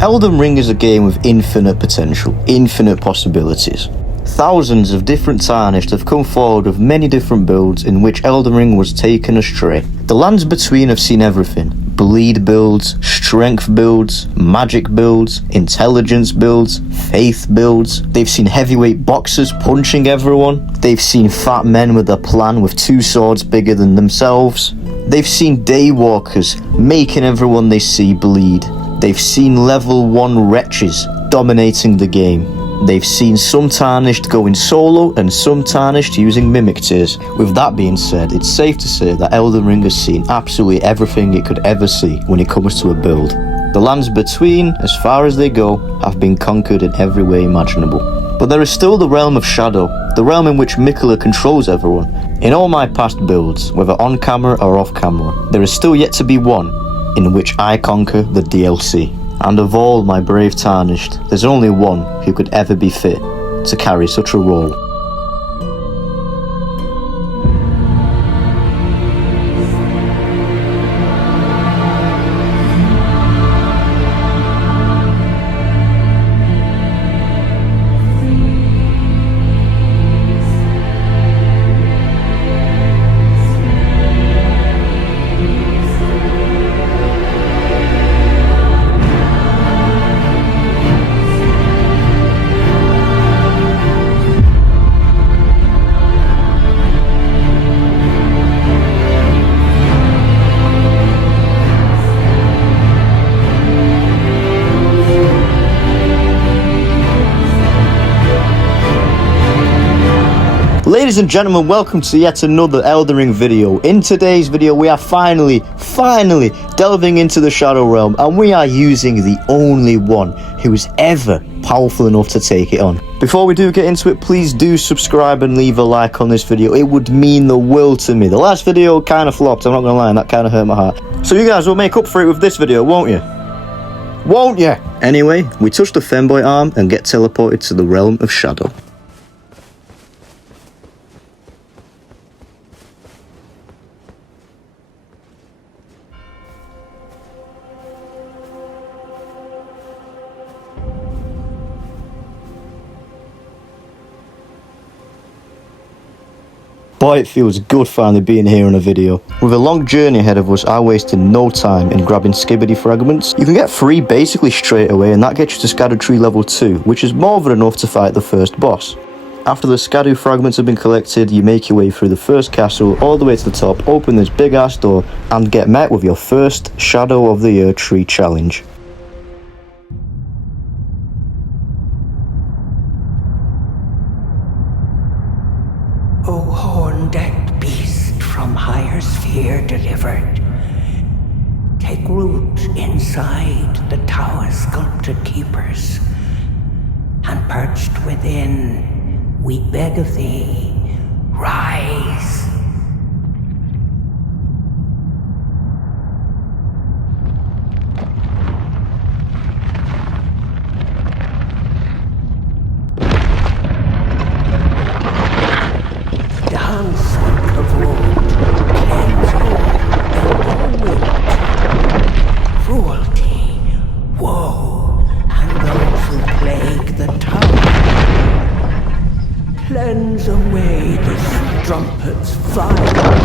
Elden Ring is a game with infinite potential, infinite possibilities. Thousands of different Tarnished have come forward with many different builds in which Elden Ring was taken astray. The lands between have seen everything. Bleed builds, strength builds, magic builds, intelligence builds, faith builds. They've seen heavyweight boxers punching everyone. They've seen fat men with a plan with 2 swords bigger than themselves. They've seen daywalkers making everyone they see bleed. They've seen level 1 wretches dominating the game. They've seen some Tarnished going solo and some Tarnished using mimic tiers. With that being said, it's safe to say that Elden Ring has seen absolutely everything it could ever see when it comes to a build. The lands between, as far as they go, have been conquered in every way imaginable. But there is still the realm of Shadow, the realm in which Miquella controls everyone. In all my past builds, whether on camera or off camera, there is still yet to be one in which I conquer the DLC. And of all my brave Tarnished, there's only one who could ever be fit to carry such a role. Ladies and gentlemen, welcome to yet another Elden Ring video. In today's video, we are finally delving into the Shadow Realm, and we are using the only one who is ever powerful enough to take it on. Before we do get into it, please do subscribe and leave a like on this video. It would mean the world to me. The last video kind of flopped, I'm not gonna lie, and that kind of hurt my heart. So you guys will make up for it with this video, won't you? Won't you? Anyway, we touch the femboy arm and get teleported to the realm of Shadow. Boy, it feels good finally being here on a video. With a long journey ahead of us, I wasted no time in grabbing Skibbity fragments. You can get 3 basically straight away, and that gets you to ERDTREE level 2, which is more than enough to fight the first boss. After the Skadu fragments have been collected, you make your way through the first castle, all the way to the top, open this big ass door, and get met with your first Shadow of the ERDTREE challenge. O horn-decked beast from higher sphere delivered, take root inside the tower's sculpted keepers, and perched within, we beg of thee, rise. Cleanse away the strumpet's fire.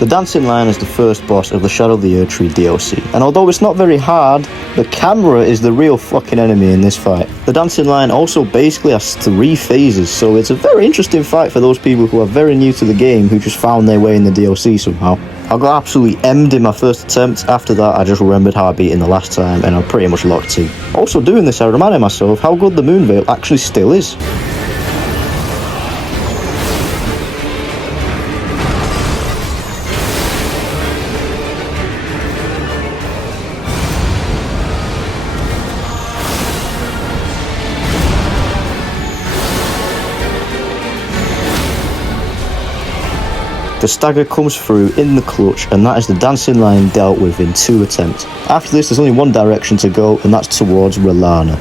The dancing lion is the first boss of the Shadow of the ERDTREE DLC, and although it's not very hard, the camera is the real fucking enemy in this fight. The dancing lion also basically has 3 phases, so it's a very interesting fight for those people who are very new to the game who just found their way in the DLC somehow. I got absolutely emmed in my first attempt. After that, I just remembered how I beat in the last time, and I'm pretty much locked in. Also doing this, I reminded myself how good the Moon Veil actually still is. The stagger comes through in the clutch, and that is the dancing lion dealt with in 2 attempts. After this, there's only one direction to go, and that's towards Rolana.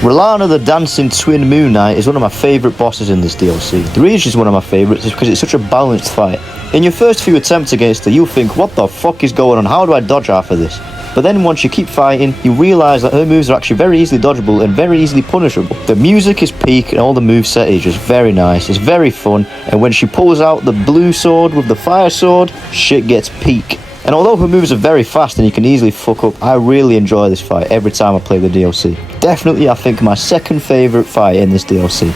Rolana the Dancing Twin Moon Knight is one of my favourite bosses in this DLC. The reason she's one of my favourites is because it's such a balanced fight. In your first few attempts against her, you'll think, what the fuck is going on, how do I dodge half of this? But then once you keep fighting, you realise that her moves are actually very easily dodgeable and very easily punishable. The music is peak and all the moveset is just very nice, it's very fun, and when she pulls out the blue sword with the fire sword, shit gets peak. And although her moves are very fast and you can easily fuck up, I really enjoy this fight every time I play the DLC. Definitely, I think, my second favourite fight in this DLC.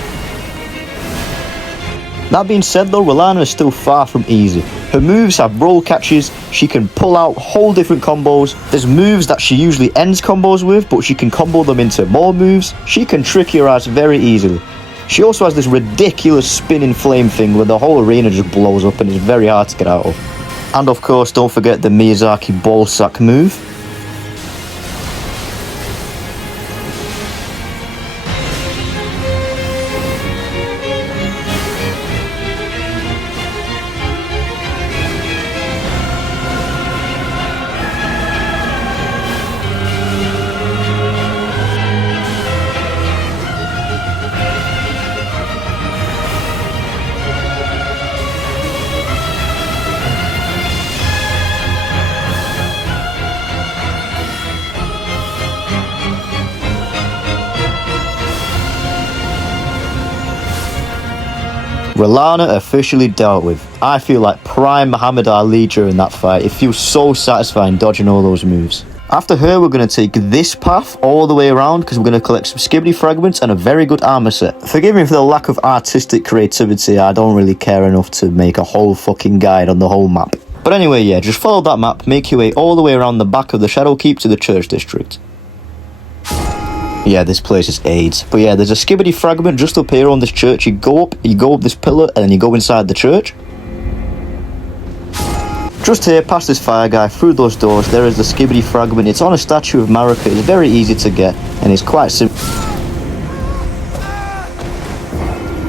That being said though, Rolana is still far from easy. Her moves have roll catches, she can pull out whole different combos, there's moves that she usually ends combos with, but she can combo them into more moves, she can trick your ass very easily. She also has this ridiculous spinning flame thing where the whole arena just blows up and it's very hard to get out of. And of course, don't forget the Miyazaki ballsack move. Rolana officially dealt with. I feel like prime Muhammad Ali during that fight. It feels so satisfying dodging all those moves. After her, we're going to take this path all the way around because we're going to collect some skibidi fragments and a very good armor set. Forgive me for the lack of artistic creativity, I don't really care enough to make a whole fucking guide on the whole map. But anyway, yeah, just follow that map, make your way all the way around the back of the Shadow Keep to the Church District. Yeah, this place is AIDS. But yeah, there's a skibidi fragment just up here on this church. You go up this pillar, and then you go inside the church. Just here, past this fire guy, through those doors, there is the skibidi fragment. It's on a statue of Marika. It's very easy to get, and it's quite simple.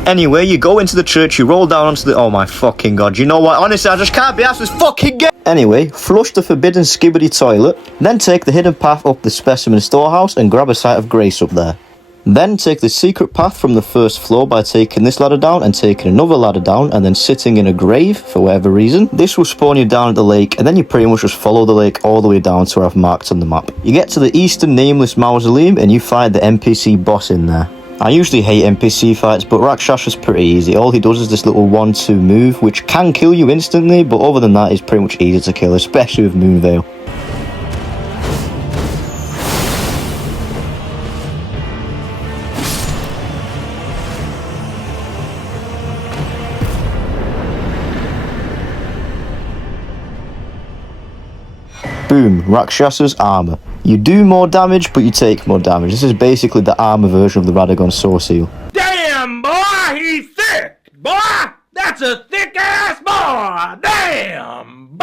Anyway, you go into the church, you roll down onto the... Oh my fucking god, you know what? Honestly, I just can't be asked this fucking game! Anyway, flush the forbidden skibidi toilet, then take the hidden path up the specimen storehouse and grab a sight of grace up there. Then take the secret path from the first floor by taking this ladder down and taking another ladder down and then sitting in a grave for whatever reason. This will spawn you down at the lake and then you pretty much just follow the lake all the way down to where I've marked on the map. You get to the Eastern Nameless Mausoleum and you find the NPC boss in there. I usually hate NPC fights, but Rakshas's pretty easy. All he does is this little 1-2 move, which can kill you instantly, but other than that, he's pretty much easy to kill, especially with Moonveil. Boom, Rakshas's armor. You do more damage, but you take more damage. This is basically the armor version of the Radagon Sword Seal. Damn, boy, he's thick! Boy, that's a thick-ass boy! Damn!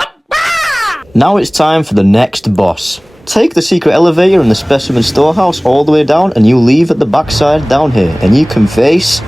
Now it's time for the next boss. Take the secret elevator in the specimen storehouse all the way down, and you leave at the backside down here, and you can face...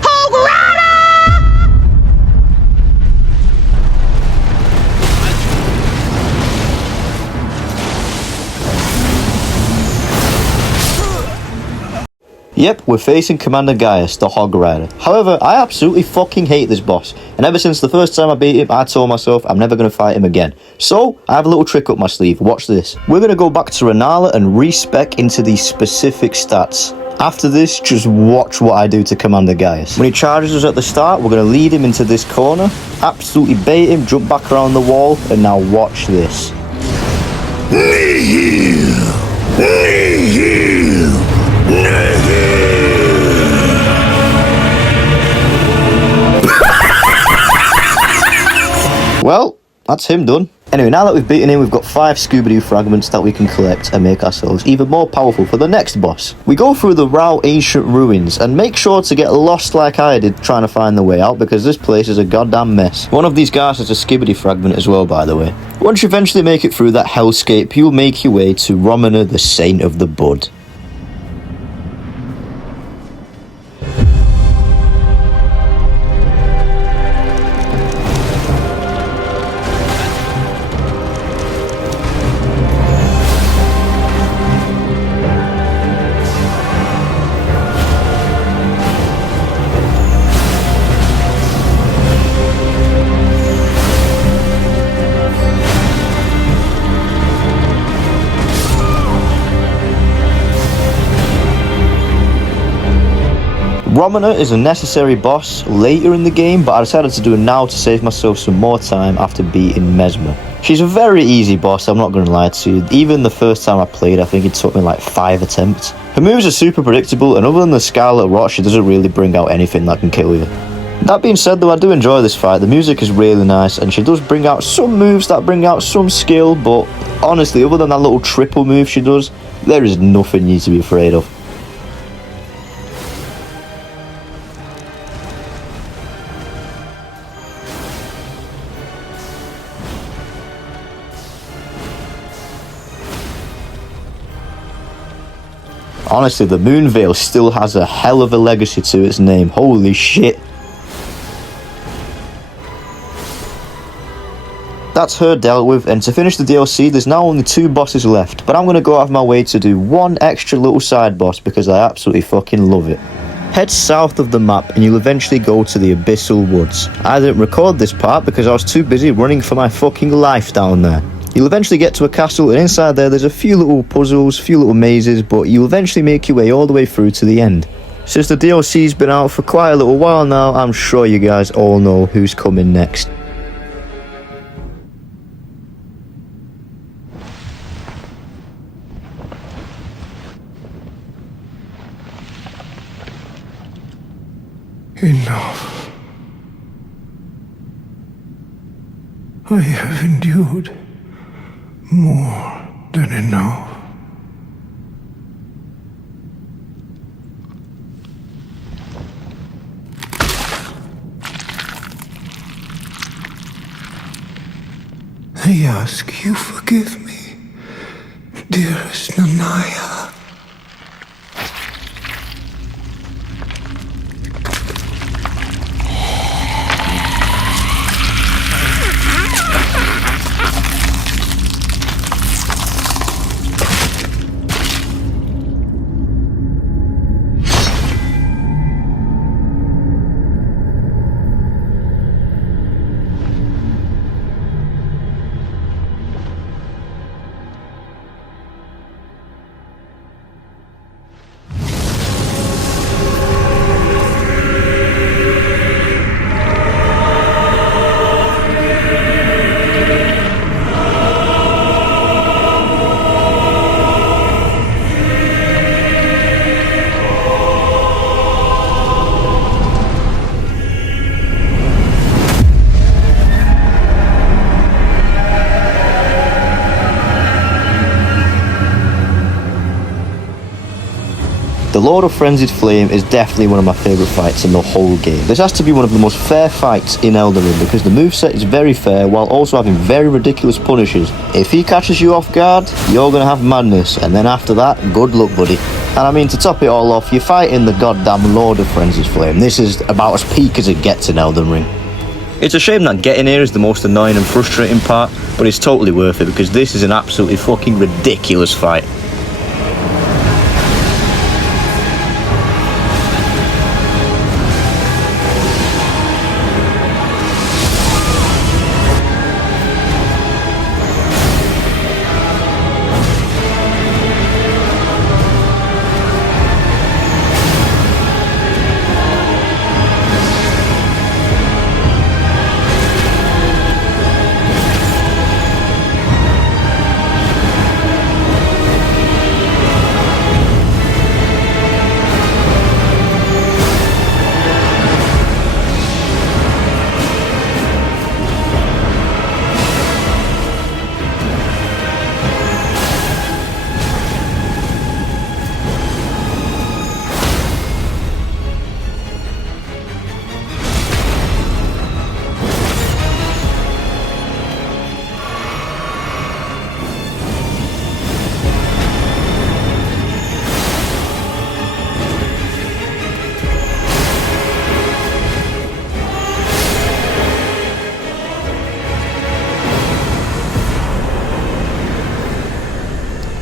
Yep, we're facing Commander Gaius, the Hog Rider. However, I absolutely fucking hate this boss, and ever since the first time I beat him, I told myself I'm never going to fight him again. So, I have a little trick up my sleeve, watch this. We're going to go back to Renala and respec into these specific stats. After this, just watch what I do to Commander Gaius. When he charges us at the start, we're going to lead him into this corner, absolutely bait him, jump back around the wall, and now watch this. Well, that's him done. Anyway, now that we've beaten him, we've got 5 Scooby-Doo fragments that we can collect and make ourselves even more powerful for the next boss. We go through the Rao ancient ruins, and make sure to get lost like I did trying to find the way out, because this place is a goddamn mess. One of these guys is a Skibidi fragment as well, by the way. Once you eventually make it through that hellscape, you'll make your way to Romana, the Saint of the Bud. Romana is a necessary boss later in the game, but I decided to do it now to save myself some more time after beating Mesmer. She's a very easy boss, I'm not going to lie to you. Even the first time I played, I think it took me like 5 attempts. Her moves are super predictable, and other than the Scarlet Rot, she doesn't really bring out anything that can kill you. That being said though, I do enjoy this fight. The music is really nice, and she does bring out some moves that bring out some skill, but honestly, other than that little triple move she does, there is nothing you need to be afraid of. Honestly, the Moon Veil still has a hell of a legacy to its name. Holy shit. That's her dealt with, and to finish the DLC, there's now only 2 bosses left, but I'm going to go out of my way to do one extra little side boss because I absolutely fucking love it. Head south of the map and you'll eventually go to the Abyssal Woods. I didn't record this part because I was too busy running for my fucking life down there. You'll eventually get to a castle, and inside there's a few little puzzles, few little mazes, but you'll eventually make your way all the way through to the end. Since the DLC's been out for quite a little while now, I'm sure you guys all know who's coming next. Enough. I have endured more than enough. I ask you forgive me, dearest Nanaya. The Lord of Frenzied Flame is definitely one of my favourite fights in the whole game. This has to be one of the most fair fights in Elden Ring because the moveset is very fair while also having very ridiculous punishes. If he catches you off guard, you're going to have madness, and then after that, good luck buddy. And I mean, to top it all off, you're fighting the goddamn Lord of Frenzied Flame. This is about as peak as it gets in Elden Ring. It's a shame that getting here is the most annoying and frustrating part, but it's totally worth it because this is an absolutely fucking ridiculous fight.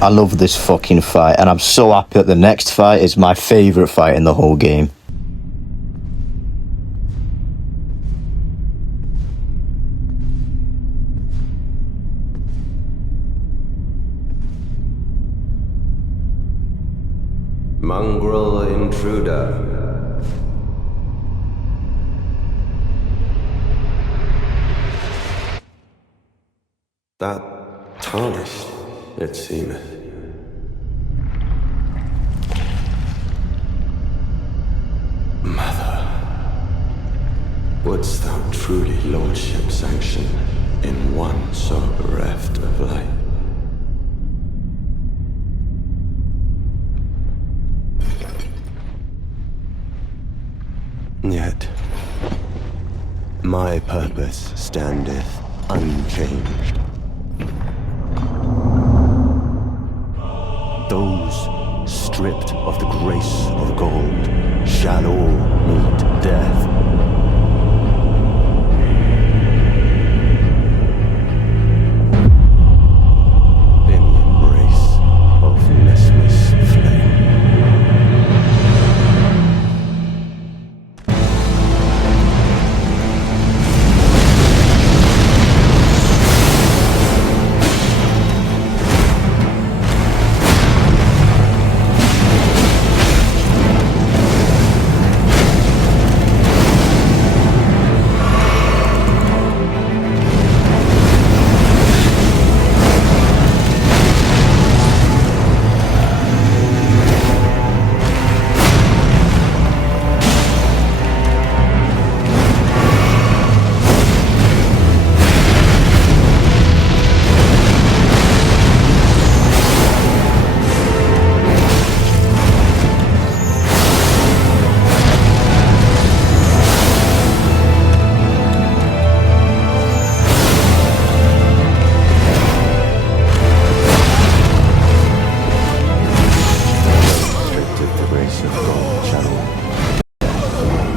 I love this fucking fight, and I'm so happy that the next fight is my favourite fight in the whole game. Mongrel intruder. That tarnished, it seemeth. Mother, wouldst thou truly lordship sanction in one so bereft of light? Yet, my purpose standeth unchanged. Those stripped of the grace of gold shall all meet death. In the embrace of Mesmer's flame.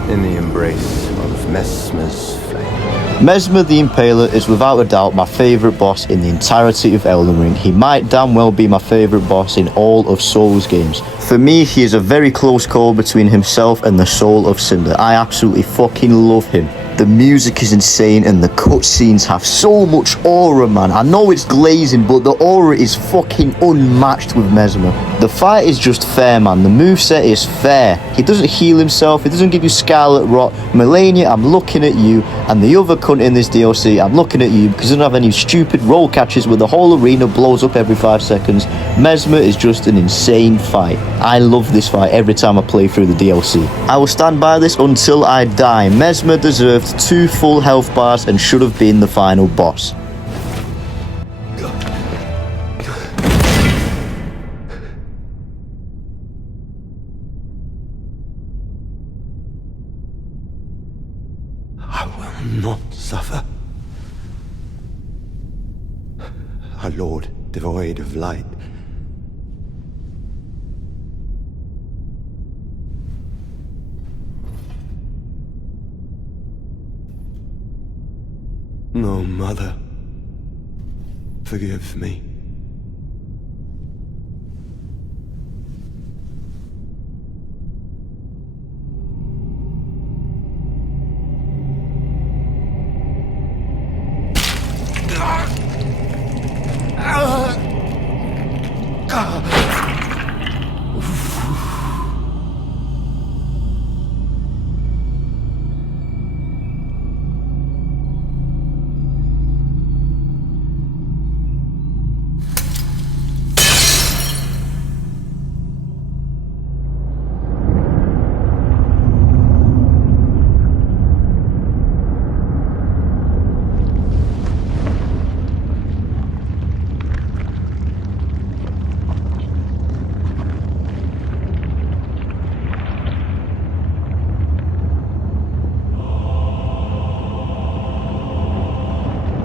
In the embrace of Mesmer's flame. Mesmer the Impaler is without a doubt my favourite boss in the entirety of Elden Ring. He might damn well be my favourite boss in all of Souls games. For me, he is a very close call between himself and the Soul of Cinder. I absolutely fucking love him. The music is insane and the cutscenes have so much aura, man. I know it's glazing, but the aura is fucking unmatched with Mesmer. The fight is just fair, man. The moveset is fair. He doesn't heal himself, he doesn't give you Scarlet Rot. Melania, I'm looking at you, and the other cunt in this DLC, I'm looking at you because he doesn't have any stupid roll catches where the whole arena blows up every 5 seconds. Mesmer is just an insane fight. I love this fight every time I play through the DLC. I will stand by this until I die. Mesmer deserved 2 full health bars and should have been the final boss. I will not suffer. A lord devoid of light. No, Mother, forgive me.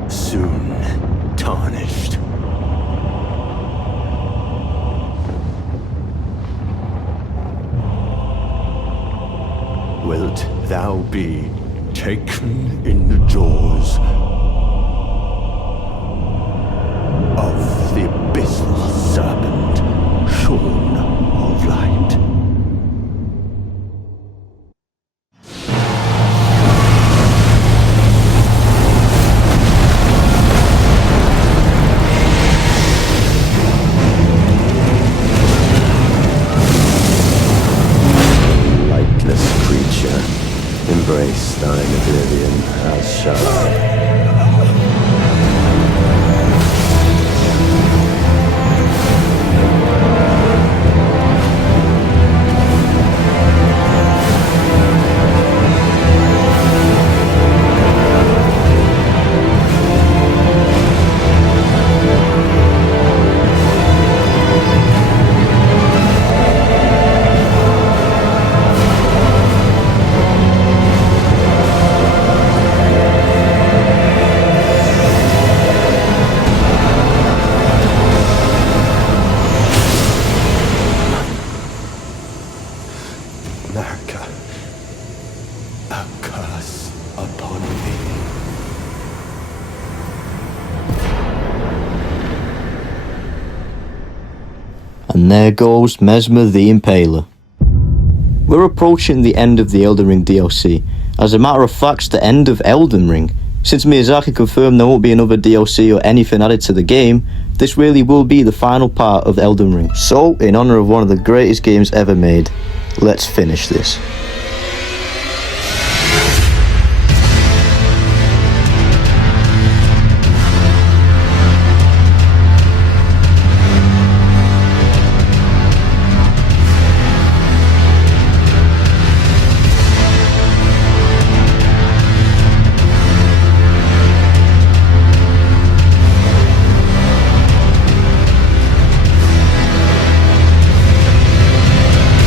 Soon tarnished. Wilt thou be taken in the jaws of the abyssal serpent? And there goes Mesmer the Impaler. We're approaching the end of the Elden Ring DLC. As a matter of fact, it's the end of Elden Ring. Since Miyazaki confirmed there won't be another DLC or anything added to the game, this really will be the final part of Elden Ring. So, in honor of one of the greatest games ever made, let's finish this.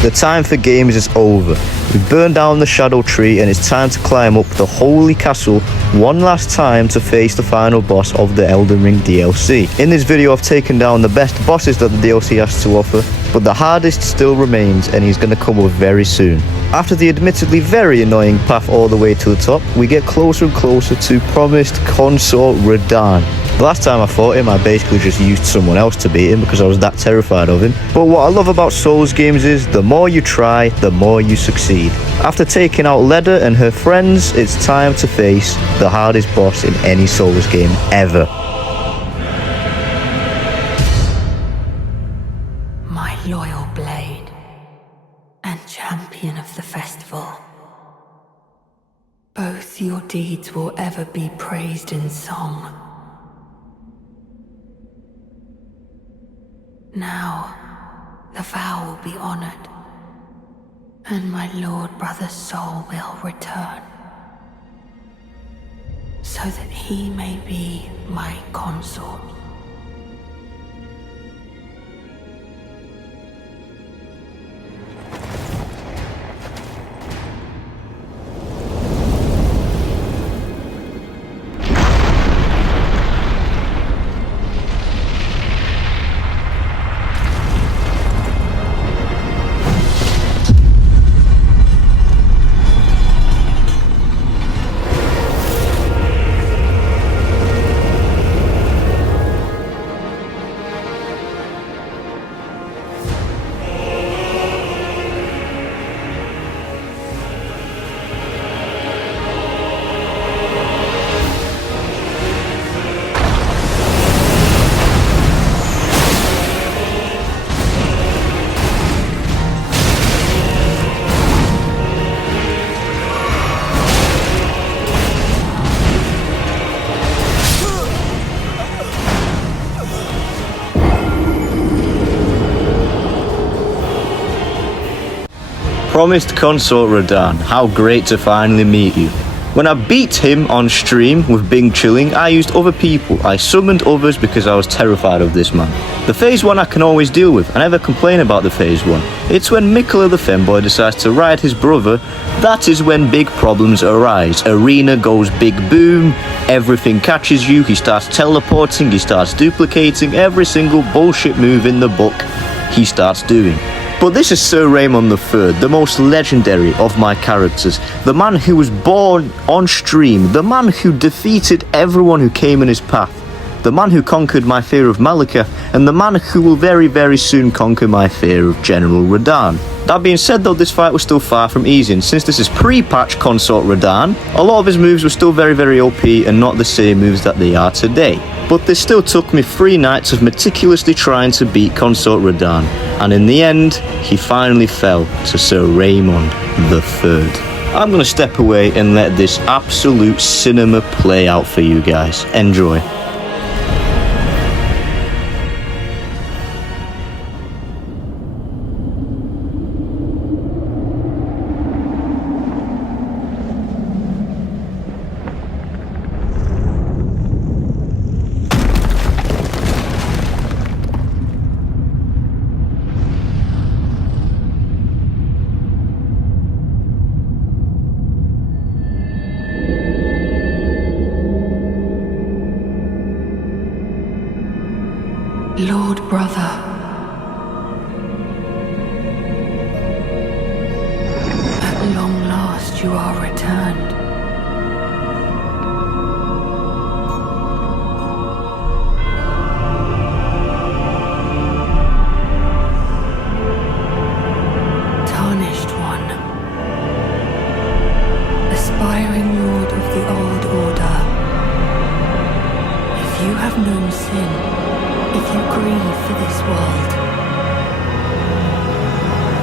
The time for games is over. We've burned down the Shadow Tree and it's time to climb up the Holy Castle one last time to face the final boss of the Elden Ring DLC. In this video I've taken down the best bosses that the DLC has to offer, but the hardest still remains and he's going to come up very soon. After the admittedly very annoying path all the way to the top, we get closer and closer to promised consort Radahn. The last time I fought him, I basically just used someone else to beat him because I was that terrified of him. But what I love about Souls games is the more you try, the more you succeed. After taking out Leda and her friends, it's time to face the hardest boss in any Souls game ever. My loyal blade and champion of the festival. Both your deeds will ever be praised in song. Now, the vow will be honored, and my lord brother's soul will return, so that he may be my consort. Promised consort Radahn, how great to finally meet you. When I beat him on stream with Bing chilling, I used other people. I summoned others because I was terrified of this man. The phase 1 I can always deal with, I never complain about the phase 1. It's when Mikola the femboy decides to ride his brother, that is when big problems arise. Arena goes big boom, everything catches you, he starts teleporting, he starts duplicating every single bullshit move in the book he starts doing. But this is Sir Raymond III, the most legendary of my characters, the man who was born on stream, the man who defeated everyone who came in his path, the man who conquered my fear of Malakath, and the man who will very, very soon conquer my fear of General Radahn. That being said though, this fight was still far from easy, and since this is pre-patch consort Radahn, a lot of his moves were still very, very OP and not the same moves that they are today. But this still took me 3 nights of meticulously trying to beat consort Radahn, and in the end, he finally fell to Sir Raymond III. I'm gonna step away and let this absolute cinema play out for you guys. Enjoy. Lord brother, at long last you are returned. you have known sin, if you grieve for this world,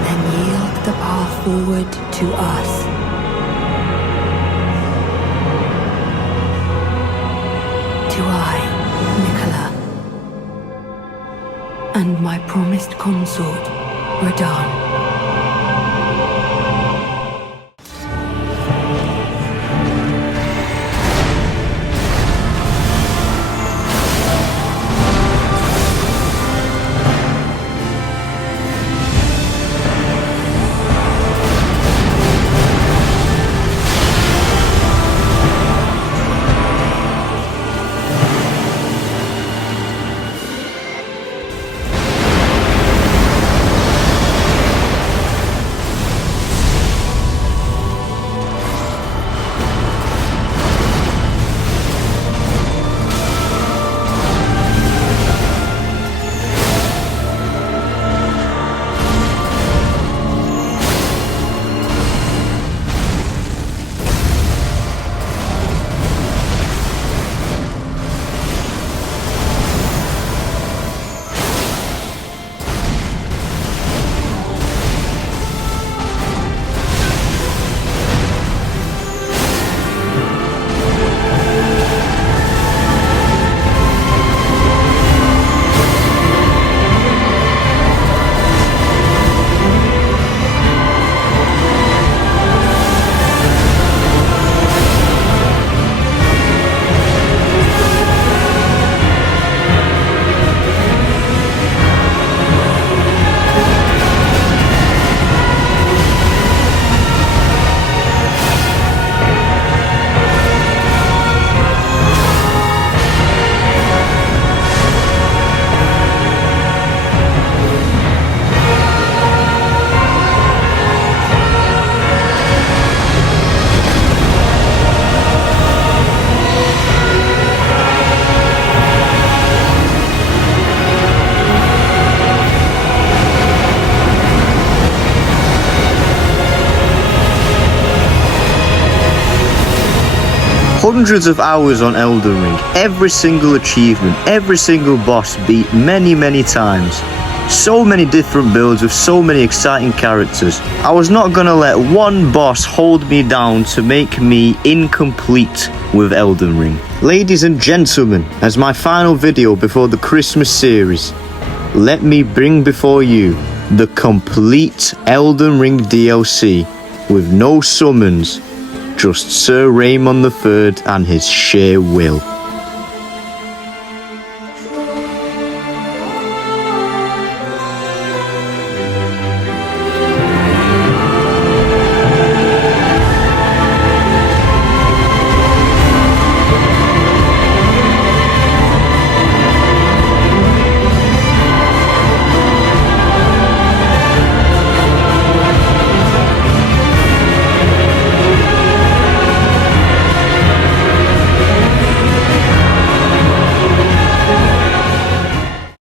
then yield the path forward to us. To I, Nicola, and my promised consort, Radahn. Hundreds of hours on Elden Ring, every single achievement, every single boss beat many times. So many different builds with so many exciting characters. I was not gonna let one boss hold me down to make me incomplete with Elden Ring. Ladies and gentlemen, as my final video before the Christmas series, let me bring before you the complete Elden Ring DLC with no summons, just Sir Raymond III and his sheer will.